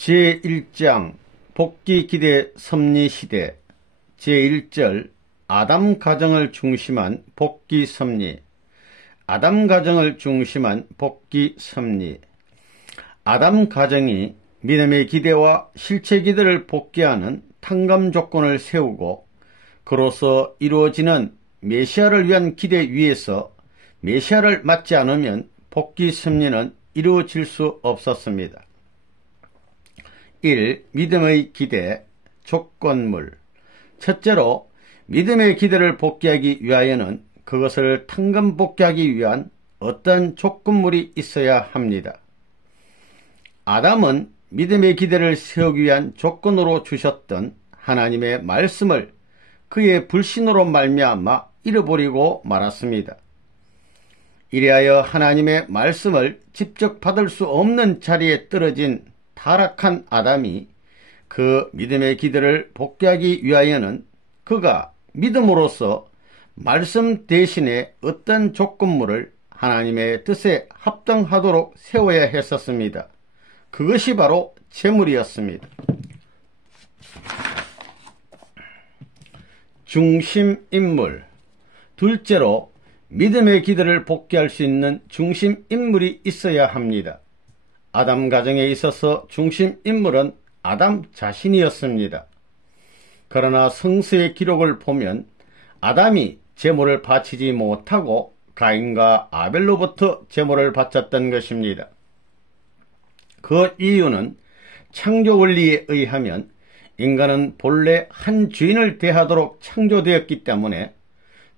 제1장 복귀기대 섭리시대 제1절 아담 가정을 중심한 복귀 섭리. 아담 가정을 중심한 복귀 섭리. 아담 가정이 믿음의 기대와 실체 기대를 복귀하는 탕감 조건을 세우고 그로써 이루어지는 메시아를 위한 기대 위에서 메시아를 맞지 않으면 복귀 섭리는 이루어질 수 없었습니다. 1. 믿음의 기대, 조건물. 첫째로 믿음의 기대를 복귀하기 위하여는 그것을 탕감 복귀하기 위한 어떤 조건물이 있어야 합니다. 아담은 믿음의 기대를 세우기 위한 조건으로 주셨던 하나님의 말씀을 그의 불신으로 말미암아 잃어버리고 말았습니다. 이리하여 하나님의 말씀을 직접 받을 수 없는 자리에 떨어진 타락한 아담이 그 믿음의 기대를 복귀하기 위하여는 그가 믿음으로써 말씀 대신에 어떤 조건물을 하나님의 뜻에 합당하도록 세워야 했었습니다. 그것이 바로 제물이었습니다. 중심인물. 둘째로 믿음의 기대를 복귀할 수 있는 중심인물이 있어야 합니다. 아담 가정에 있어서 중심인물은 아담 자신이었습니다. 그러나 성서의 기록을 보면 아담이 제물을 바치지 못하고 가인과 아벨로부터 제물을 바쳤던 것입니다. 그 이유는 창조 원리에 의하면 인간은 본래 한 주인을 대하도록 창조되었기 때문에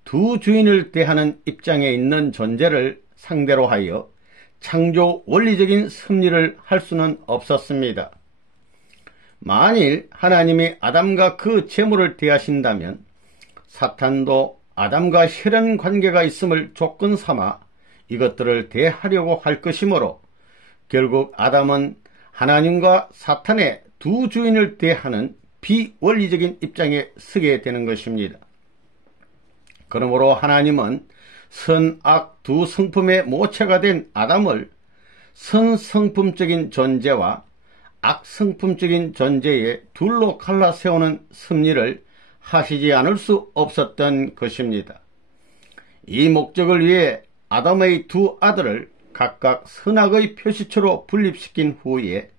두 주인을 대하는 입장에 있는 존재를 상대로 하여 창조 원리적인 섭리를 할 수는 없었습니다. 만일 하나님이 아담과 그 제물을 대하신다면 사탄도 아담과 혈연 관계가 있음을 조건 삼아 이것들을 대하려고 할 것이므로 결국 아담은 하나님과 사탄의 두 주인을 대하는 비원리적인 입장에 서게 되는 것입니다. 그러므로 하나님은 선악 두 성품의 모체가 된 아담을 선성품적인 존재와 악성품적인 존재의 둘로 갈라 세우는 섭리를 하시지 않을 수 없었던 것입니다. 이 목적을 위해 아담의 두 아들을 각각 선악의 표시처로 분립시킨 후에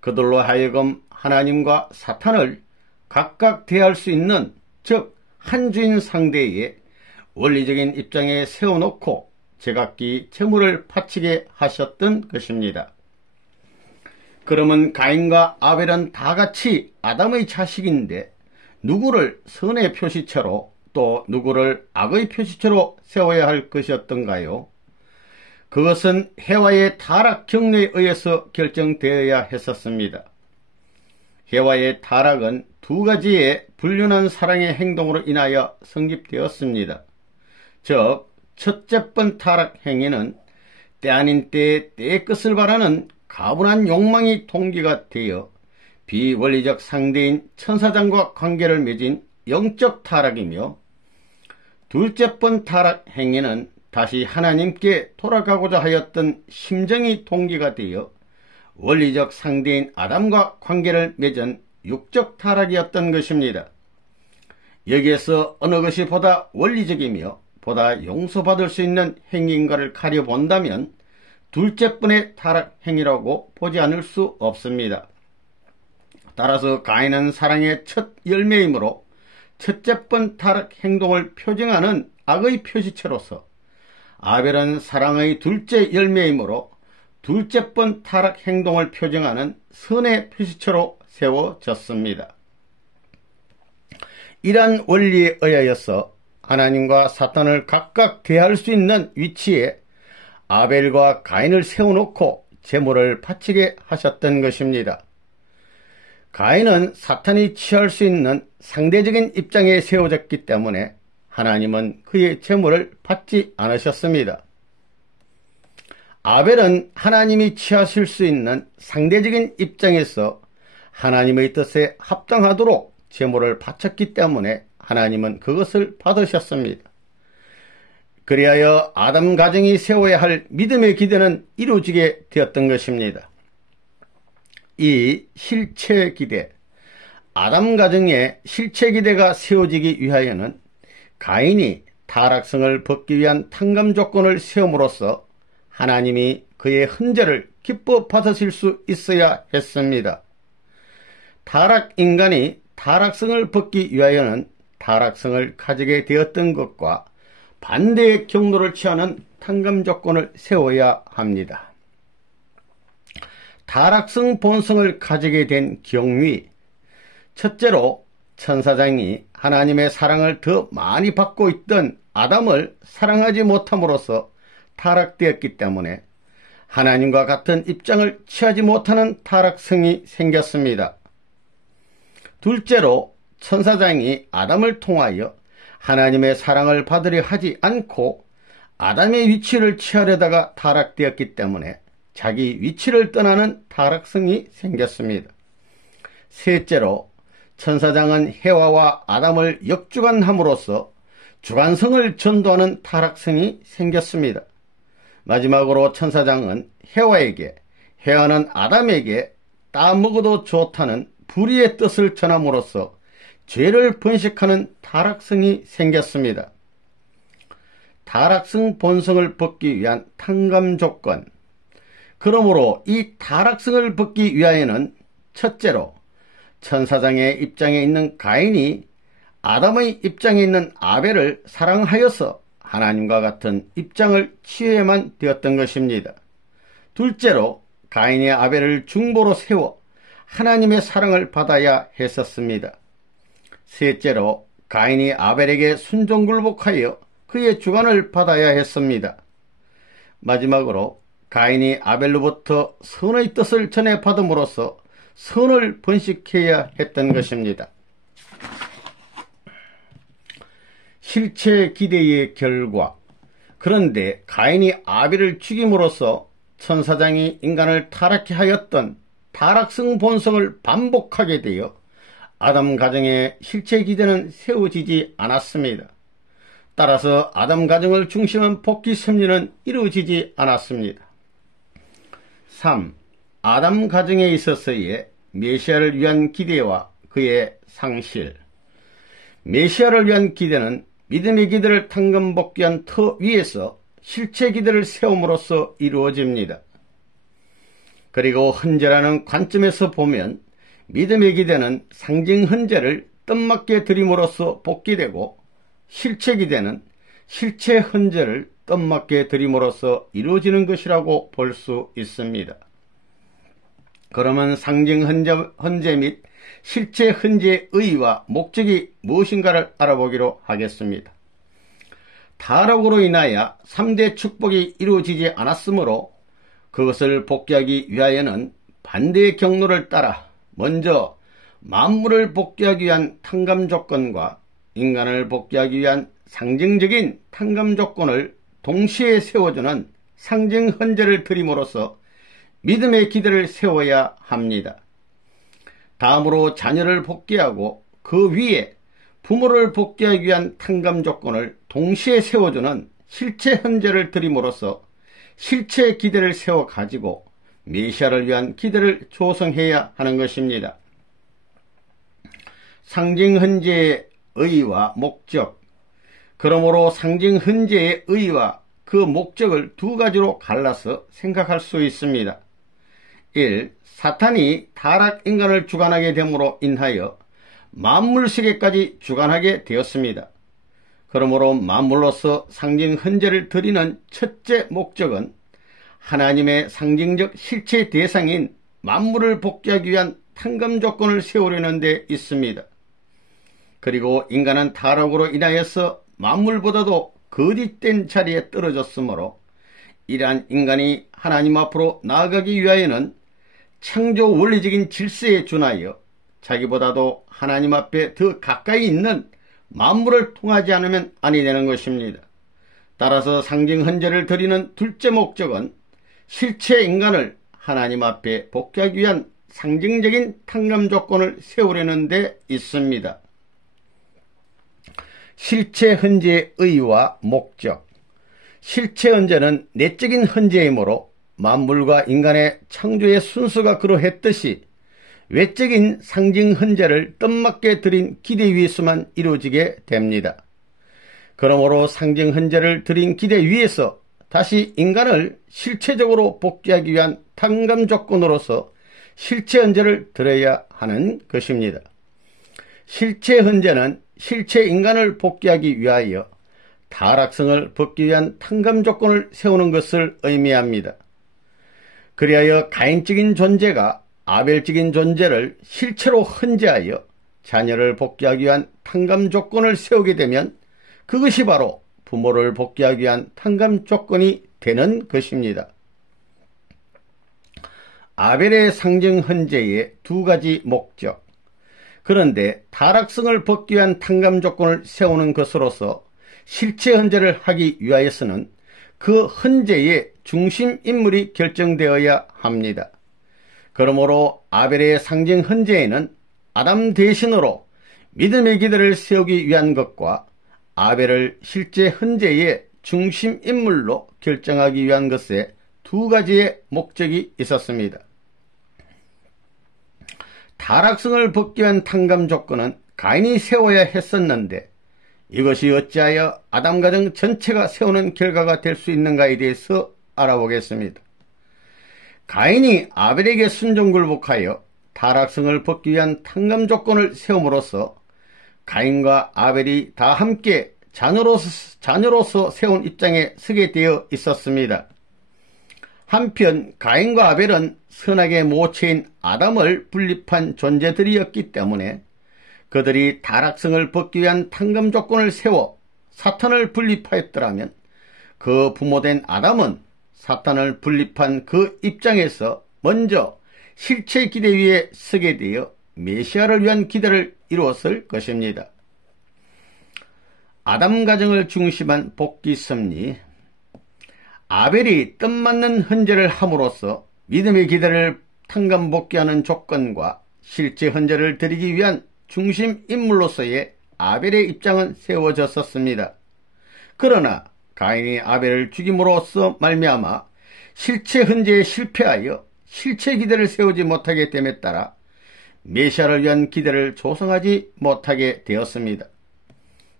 그들로 하여금 하나님과 사탄을 각각 대할 수 있는, 즉 한 주인 상대에 원리적인 입장에 세워놓고 제각기 제물을 바치게 하셨던 것입니다. 그러면 가인과 아벨은 다 같이 아담의 자식인데 누구를 선의 표시체로 또 누구를 악의 표시체로 세워야 할 것이었던가요? 그것은 해와의 타락 경로에 의해서 결정되어야 했었습니다. 해와의 타락은 두 가지의 불륜한 사랑의 행동으로 인하여 성립되었습니다. 즉, 첫째 번 타락 행위는 때 아닌 때에 때의 끝을 바라는 가분한 욕망이 동기가 되어 비원리적 상대인 천사장과 관계를 맺은 영적 타락이며, 둘째 번 타락 행위는 다시 하나님께 돌아가고자 하였던 심정이 동기가 되어 원리적 상대인 아담과 관계를 맺은 육적 타락이었던 것입니다. 여기에서 어느 것이 보다 원리적이며 보다 용서받을 수 있는 행위인가를 가려본다면 둘째 번의 타락 행위라고 보지 않을 수 없습니다. 따라서 가인은 사랑의 첫 열매이므로 첫째 번 타락 행동을 표징하는 악의 표시체로서, 아벨은 사랑의 둘째 열매이므로 둘째 번 타락 행동을 표징하는 선의 표시체로 세워졌습니다. 이러한 원리에 의하여서 하나님과 사탄을 각각 대할 수 있는 위치에 아벨과 가인을 세워놓고 제물을 바치게 하셨던 것입니다. 가인은 사탄이 취할 수 있는 상대적인 입장에 세워졌기 때문에 하나님은 그의 제물을 받지 않으셨습니다. 아벨은 하나님이 취하실 수 있는 상대적인 입장에서 하나님의 뜻에 합당하도록 제물을 바쳤기 때문에 하나님은 그것을 받으셨습니다. 그리하여 아담 가정이 세워야 할 믿음의 기대는 이루어지게 되었던 것입니다. 이 실체기대, 아담 가정에 실체기대가 세워지기 위하여는 가인이 타락성을 벗기 위한 탕감 조건을 세움으로써 하나님이 그의 헌재를 기뻐 받으실 수 있어야 했습니다. 타락 인간이 타락성을 벗기 위하여는 타락성을 가지게 되었던 것과 반대의 경로를 취하는 탕감 조건을 세워야 합니다. 타락성 본성을 가지게 된 경위, 첫째로 천사장이 하나님의 사랑을 더 많이 받고 있던 아담을 사랑하지 못함으로써 타락되었기 때문에 하나님과 같은 입장을 취하지 못하는 타락성이 생겼습니다. 둘째로 천사장이 아담을 통하여 하나님의 사랑을 받으려 하지 않고 아담의 위치를 취하려다가 타락되었기 때문에 자기 위치를 떠나는 타락성이 생겼습니다. 셋째로 천사장은 해와와 아담을 역주관함으로써 주관성을 전도하는 타락성이 생겼습니다. 마지막으로 천사장은 해와에게, 해와는 아담에게 따먹어도 좋다는 불의의 뜻을 전함으로써 죄를 번식하는 타락성이 생겼습니다. 타락성 본성을 벗기 위한 탕감 조건. 그러므로 이 타락성을 벗기 위하여는 첫째로 천사장의 입장에 있는 가인이 아담의 입장에 있는 아벨을 사랑하여서 하나님과 같은 입장을 취해야만 되었던 것입니다. 둘째로 가인이 아벨을 중보로 세워 하나님의 사랑을 받아야 했었습니다. 셋째로 가인이 아벨에게 순종굴복하여 그의 주관을 받아야 했습니다. 마지막으로 가인이 아벨로부터 선의 뜻을 전해 받음으로써 선을 번식해야 했던 것입니다. 실체 기대의 결과. 그런데 가인이 아벨을 죽임으로써 천사장이 인간을 타락케 하였던 타락성 본성을 반복하게 되어 아담 가정의 실체 기대는 세워지지 않았습니다. 따라서 아담 가정을 중심한 복귀 섭리는 이루어지지 않았습니다. 3. 아담 가정에 있어서의 메시아를 위한 기대와 그의 상실. 메시아를 위한 기대는 믿음의 기대를 탕감 복귀한 터 위에서 실체 기대를 세움으로써 이루어집니다. 그리고 헌재라는 관점에서 보면 믿음의 기대는 상징 헌재를 뜻맞게 드림으로써 복귀되고 실체 기대는 실체 헌재를 뜻맞게 드림으로써 이루어지는 것이라고 볼 수 있습니다. 그러면 상징 헌재 및 실체 헌재의 의의와 목적이 무엇인가를 알아보기로 하겠습니다. 타락으로 인하여 3대 축복이 이루어지지 않았으므로 그것을 복귀하기 위하여는 반대의 경로를 따라 먼저 만물을 복귀하기 위한 탕감 조건과 인간을 복귀하기 위한 상징적인 탕감 조건을 동시에 세워주는 상징 헌재를 드림으로써 믿음의 기대를 세워야 합니다. 다음으로 자녀를 복귀하고 그 위에 부모를 복귀하기 위한 탕감 조건을 동시에 세워주는 실체 헌재를 드림으로써 실체 기대를 세워가지고 메시아를 위한 기대를 조성해야 하는 것입니다. 상징 헌재의 의의와 목적. 그러므로 상징 헌재의 의의와 그 목적을 두 가지로 갈라서 생각할 수 있습니다. 1. 사탄이 타락 인간을 주관하게 됨으로 인하여 만물 세계까지 주관하게 되었습니다. 그러므로 만물로서 상징 헌재를 드리는 첫째 목적은 하나님의 상징적 실체 대상인 만물을 복귀하기 위한 탕감 조건을 세우려는 데 있습니다. 그리고 인간은 타락으로 인하여서 만물보다도 거짓된 자리에 떨어졌으므로 이러한 인간이 하나님 앞으로 나아가기 위하여는 창조 원리적인 질서에 준하여 자기보다도 하나님 앞에 더 가까이 있는 만물을 통하지 않으면 아니 되는 것입니다. 따라서 상징 헌재를 드리는 둘째 목적은 실체 인간을 하나님 앞에 복귀하기 위한 상징적인 탕감 조건을 세우려는 데 있습니다. 실체 헌재의 의의와 목적. 실체 헌재는 내적인 헌재이므로 만물과 인간의 창조의 순서가 그러했듯이 외적인 상징 헌재를 뜻맞게 드린 기대 위에서만 이루어지게 됩니다. 그러므로 상징 헌재를 드린 기대 위에서 다시 인간을 실체적으로 복귀하기 위한 탕감 조건으로서 실체 헌재를 드려야 하는 것입니다. 실체 헌재는 실체 인간을 복귀하기 위하여 타락성을 벗기 위한 탕감 조건을 세우는 것을 의미합니다. 그리하여 가인적인 존재가 아벨적인 존재를 실체로 헌재하여 자녀를 복귀하기 위한 탕감 조건을 세우게 되면 그것이 바로 부모를 복귀하기 위한 탕감 조건이 되는 것입니다. 아벨의 상징 헌재의 두 가지 목적. 그런데 타락성을 벗기 위한 탕감 조건을 세우는 것으로서 실체 헌재를 하기 위하여서는 그 헌재의 중심 인물이 결정되어야 합니다. 그러므로 아벨의 상징 헌재에는 아담 대신으로 믿음의 기대를 세우기 위한 것과 아벨을 실제 헌재의 중심 인물로 결정하기 위한 것에 두 가지의 목적이 있었습니다. 타락성을 벗기 위한 탕감 조건은 가인이 세워야 했었는데 이것이 어찌하여 아담 가정 전체가 세우는 결과가 될 수 있는가에 대해서 알아보겠습니다. 가인이 아벨에게 순종굴복하여 타락성을 벗기 위한 탕감 조건을 세움으로써 가인과 아벨이 다 함께 자녀로서 세운 입장에 서게 되어 있었습니다. 한편 가인과 아벨은 선악의 모체인 아담을 분립한 존재들이었기 때문에 그들이 타락성을 벗기 위한 탕감 조건을 세워 사탄을 분립하였더라면 그 부모된 아담은 사탄을 분립한 그 입장에서 먼저 실체 기대 위에 서게 되어 메시아를 위한 기대를 이루었을 것입니다. 아담 가정을 중심한 복귀 섭리. 아벨이 뜻맞는 헌재를 함으로써 믿음의 기대를 탕감 복귀하는 조건과 실제 헌재를 드리기 위한 중심 인물로서의 아벨의 입장은 세워졌었습니다. 그러나 가인이 아벨을 죽임으로써 말미암아 실체 헌재에 실패하여 실체 기대를 세우지 못하게 됨에 따라 메시아를 위한 기대를 조성하지 못하게 되었습니다.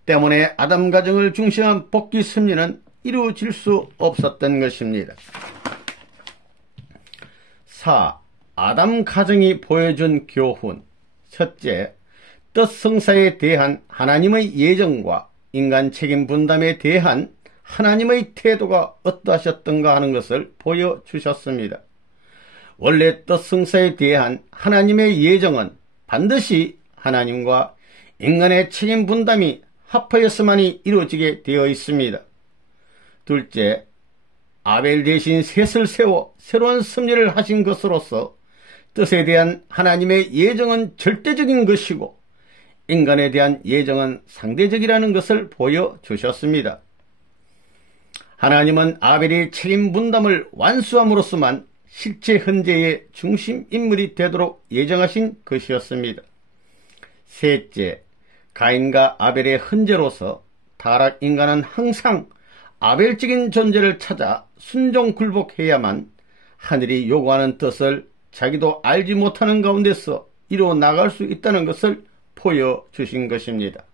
때문에 아담 가정을 중심한 복귀 섭리는 이루어질 수 없었던 것입니다. 4. 아담 가정이 보여준 교훈. 첫째, 뜻성사에 대한 하나님의 예정과 인간 책임 분담에 대한 하나님의 태도가 어떠하셨던가 하는 것을 보여주셨습니다. 원래 뜻성사에 대한 하나님의 예정은 반드시 하나님과 인간의 책임 분담이 합하여서만이 이루어지게 되어 있습니다. 둘째, 아벨 대신 셋을 세워 새로운 섭리를 하신 것으로서 뜻에 대한 하나님의 예정은 절대적인 것이고 인간에 대한 예정은 상대적이라는 것을 보여주셨습니다. 하나님은 아벨의 책임 분담을 완수함으로써만 실체 헌재의 중심 인물이 되도록 예정하신 것이었습니다. 셋째, 가인과 아벨의 헌재로서 타락 인간은 항상 아벨적인 존재를 찾아 순종 굴복해야만 하늘이 요구하는 뜻을 자기도 알지 못하는 가운데서 이루어 나갈 수 있다는 것을 보여주신 것입니다.